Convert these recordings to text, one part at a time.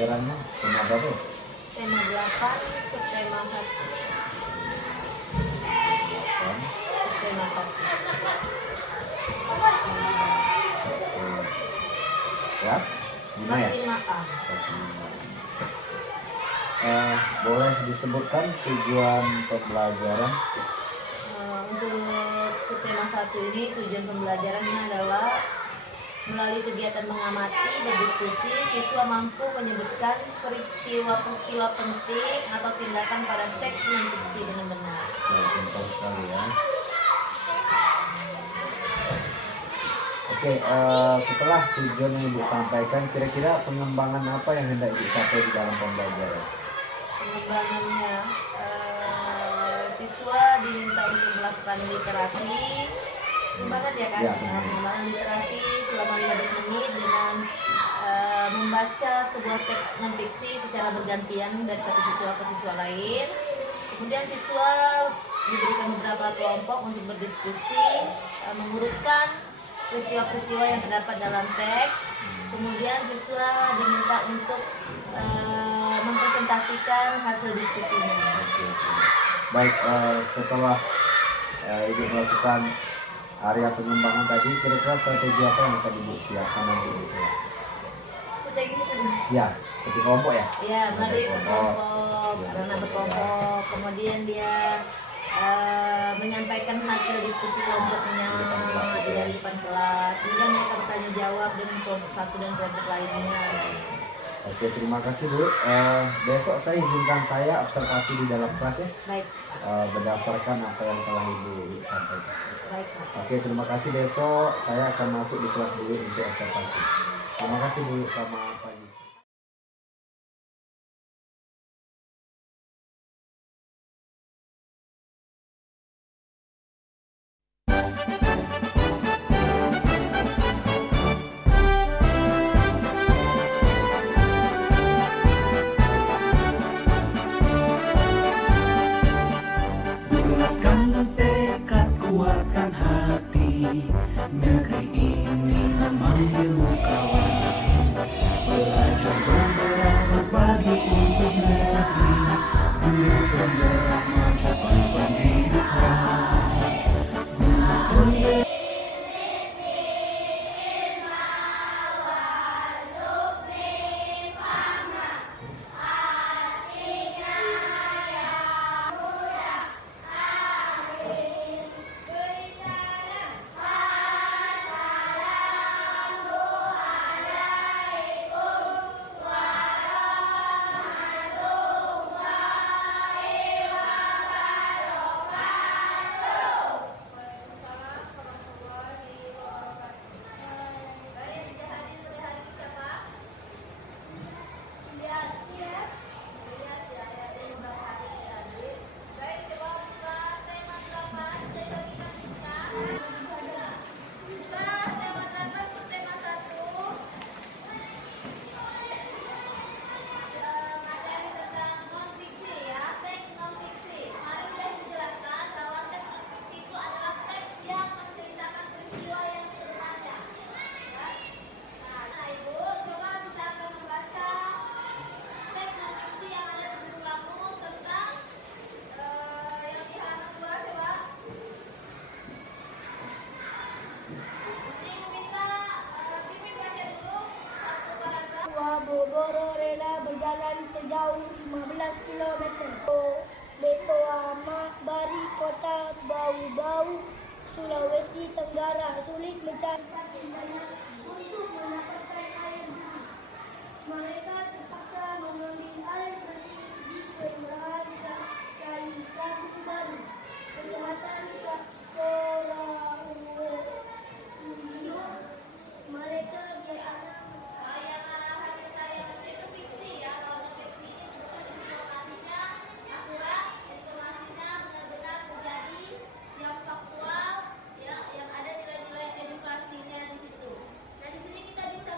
pembelajarannya tema berapa? Tema 8, subtema 1. Subtema 1. Kelas 5 ya? Kelas 5A. Kelas 5. Boleh disebutkan tujuan pembelajaran? Untuk subtema 1 ini tujuan pembelajarannya adalah melalui kegiatan mengamati dan diskusi, siswa mampu menyebutkan peristiwa-peristiwa penting atau tindakan pada teks non-fiksi dengan benar. Pintar sekali ya. Oke, setelah tujuan yang Ibu sampaikan, kira-kira pengembangan apa yang hendak dicapai di dalam pembelajaran? Pengembangannya, siswa diminta untuk melakukan literasi. Pengembangan ya kan? Ya, Pengembangan literasi selama 15 menit dengan membaca sebuah teks non-fiksi secara bergantian dari satu siswa ke siswa lain. Kemudian siswa diberikan beberapa kelompok untuk berdiskusi, mengurutkan peristiwa-peristiwa yang terdapat dalam teks. Kemudian siswa diminta untuk mempresentasikan hasil diskusinya. Baik, setelah Ibu melakukan area pengembangan tadi, kira-kira strategi apa yang akan Ibu siapkan nanti di kelas? Strategi itu. Ya, seperti kelompok ya? Ya, melalui berkelompok, Ya, karena berkelompok, berkelompok. Kemudian dia menyampaikan hasil diskusi kelompoknya di depan kelas gitu ya. di depan kelas. Kemudian mereka bertanya jawab dengan kelompok satu dan kelompok lainnya. Oke, terima kasih Bu. Besok saya izinkan saya observasi di dalam kelas ya, Baik, berdasarkan apa yang telah Ibu sampaikan. baik Pak. Oke, terima kasih. Besok saya akan masuk di kelas dulu untuk observasi. Terima kasih Bu, selamat pagi. Bulatkan tekad, kuatkan hati. Negeri ini memanggilmu kawan. Belajar bergerak berbagi untuk negeri. Guru penggerak majukan pendidikan. Guru penggerak. Bogoro rela berjalan sejauh 15 km. Beto Amak Bari Kota Bau-Bau, Sulawesi Tenggara sulit mencari untuk mendapatkan air bersih. Mereka terpaksa mengambil air bersih di Kelurahan Cai Satu Baru, Kecamatan Sakoraungu. Mereka berharap yang ada nilai-nilai edukasinya di situ. Nah, di sini kita bisa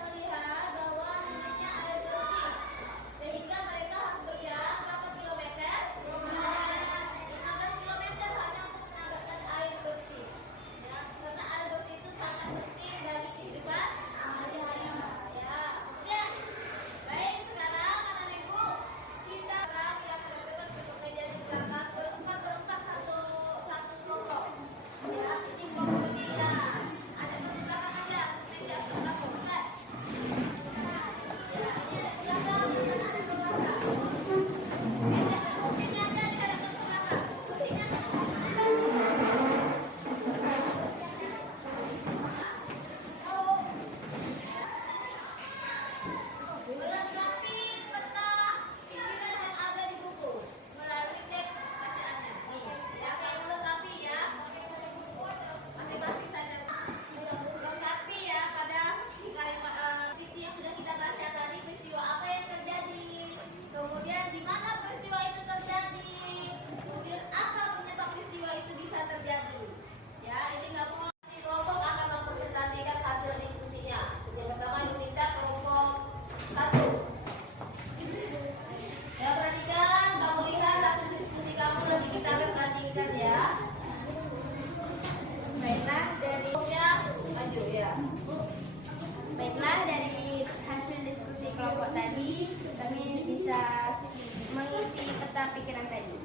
pikiran tadi.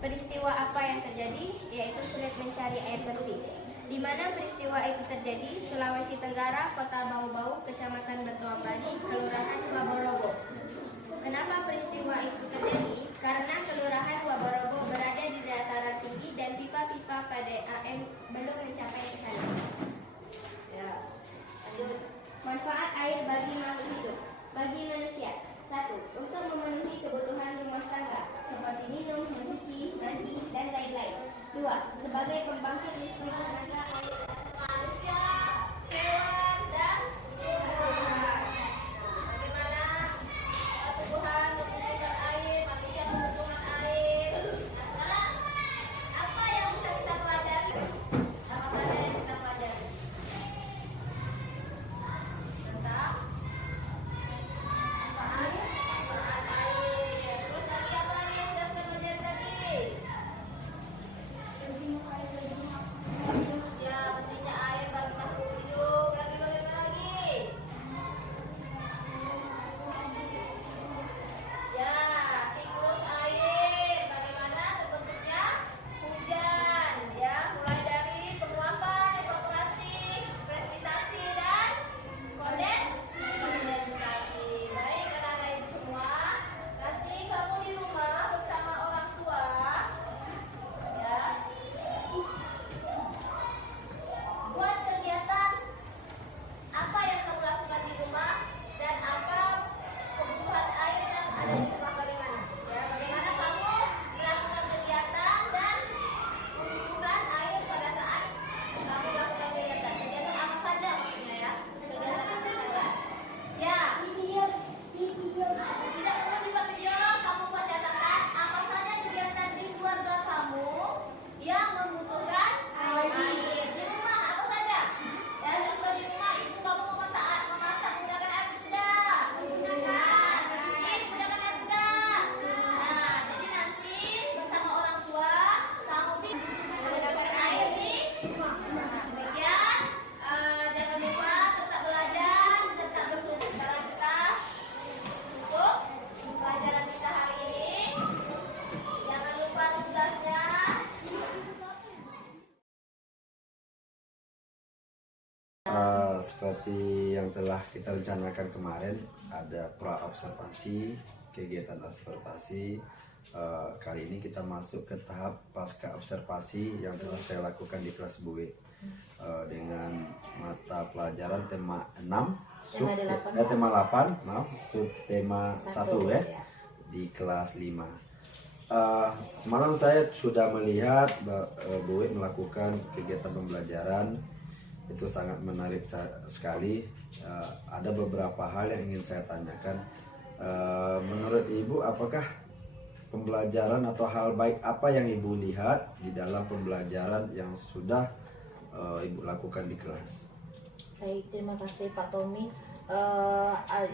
Peristiwa apa yang terjadi? Yaitu sulit mencari air bersih. Di mana peristiwa itu terjadi? Sulawesi Tenggara, Kota Bau-Bau, Kecamatan Betoa Padi, Kelurahan Waborogo. Kenapa peristiwa itu terjadi? Karena Kelurahan Waborogo berada di dataran tinggi dan pipa-pipa PDAM belum mencapai ke sana. Ya, lanjut. Manfaat air bagi makhluk hidup. Bagi manusia. 1. Untuk memenuhi kebutuhan rumah tangga seperti minum, mencuci, mandi, dan lain-lain. 2. Sebagai pembangkit listrik tenaga air manusia, hewan, dan tumbuhan. Bagaimana tumbuhan membutuhkan air, manusia membutuhkan air? Nah, apa yang bisa kita pelajari? Apa saja yang kita pelajari? Tentang manfaat air. Terus tadi apa lagi yang sudah kita pelajari tadi? Ya, pentingnya air bagi makhluk hidup. Lagi bagaimana lagi? Ya, siklus air. Bagaimana sebetulnya hujan? Ya, mulai dari penguapan, evaporasi, presipitasi, dan kondensasi. Baik, karena itu semua, nanti kamu di rumah bersama orang tua, ya, buat kegiatan apa yang kamu lakukan di rumah dan apa kebutuhan air yang ada di rumah bagaimana? Ya, bagaimana kamu melakukan kegiatan dan kebutuhan air pada saat kamu melakukan kegiatan? Kegiatan apa saja maksudnya ya? Kegiatan apa saja? Ya, tidak perlu dibuat video, kamu buat catatan apa saja kegiatan di keluarga kamu yang membutuhkan air. Di rumah apa saja? Ya, contoh di rumah ibu kamu memasak menggunakan air tidak? Menggunakan. Mencuci menggunakan air tidak? Nah, jadi nanti bersama orang tua kamu bisa menggunakan air di rumah. Nah, demikian jangan lupa tetap belajar, tetap bersyukur. Sekarang kita tutup pelajaran kita hari ini. Jangan lupa tugasnya. Seperti yang telah kita rencanakan kemarin, ada pra-observasi, kegiatan observasi. Kali ini kita masuk ke tahap pasca observasi yang telah saya lakukan di kelas BUE dengan mata pelajaran tema 6, tema 8, maaf, sub tema 1 ya, di kelas 5. Semalam saya sudah melihat BUE melakukan kegiatan pembelajaran. Itu sangat menarik sekali. Ada beberapa hal yang ingin saya tanyakan. Menurut Ibu, apakah pembelajaran atau hal baik apa yang Ibu lihat di dalam pembelajaran yang sudah Ibu lakukan di kelas? Baik, terima kasih Pak Tommy.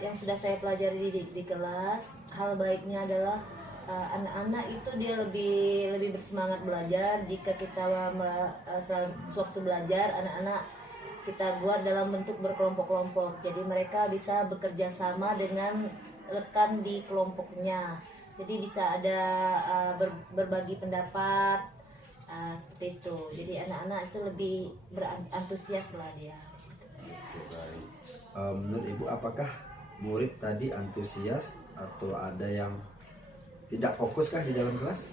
Yang sudah saya pelajari di kelas, hal baiknya adalah anak-anak itu dia lebih bersemangat belajar jika kita sewaktu belajar anak-anak kita buat dalam bentuk berkelompok-kelompok. Jadi mereka bisa bekerja sama dengan rekan di kelompoknya. Jadi bisa ada berbagi pendapat seperti itu. Jadi anak-anak itu lebih berantusias lah dia. Baik. Menurut Ibu, apakah murid tadi antusias atau ada yang tidak fokuskah di dalam kelas?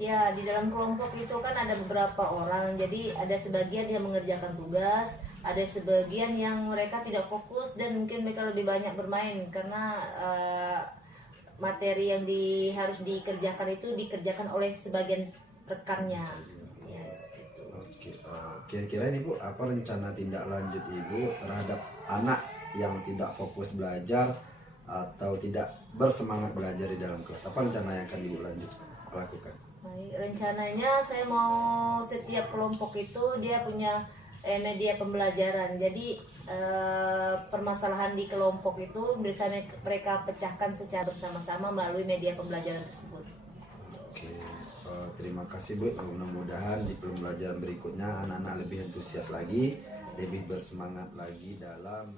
Ya, di dalam kelompok itu kan ada beberapa orang. Jadi ada sebagian yang mengerjakan tugas, ada sebagian yang mereka tidak fokus dan mungkin mereka lebih banyak bermain karena materi yang harus dikerjakan itu dikerjakan oleh sebagian rekannya. Ya, seperti itu. Oke, kira-kira ini Bu, apa rencana tindak lanjut Ibu terhadap anak yang tidak fokus belajar atau tidak bersemangat belajar di dalam kelas? Apa rencana yang akan Ibu lakukan? Baik, rencananya saya mau setiap kelompok itu dia punya media pembelajaran. Jadi permasalahan di kelompok itu bisa mereka pecahkan secara bersama-sama melalui media pembelajaran tersebut. Oke, terima kasih Bu. Mudah-mudahan di pembelajaran berikutnya anak-anak lebih antusias lagi, lebih bersemangat lagi dalam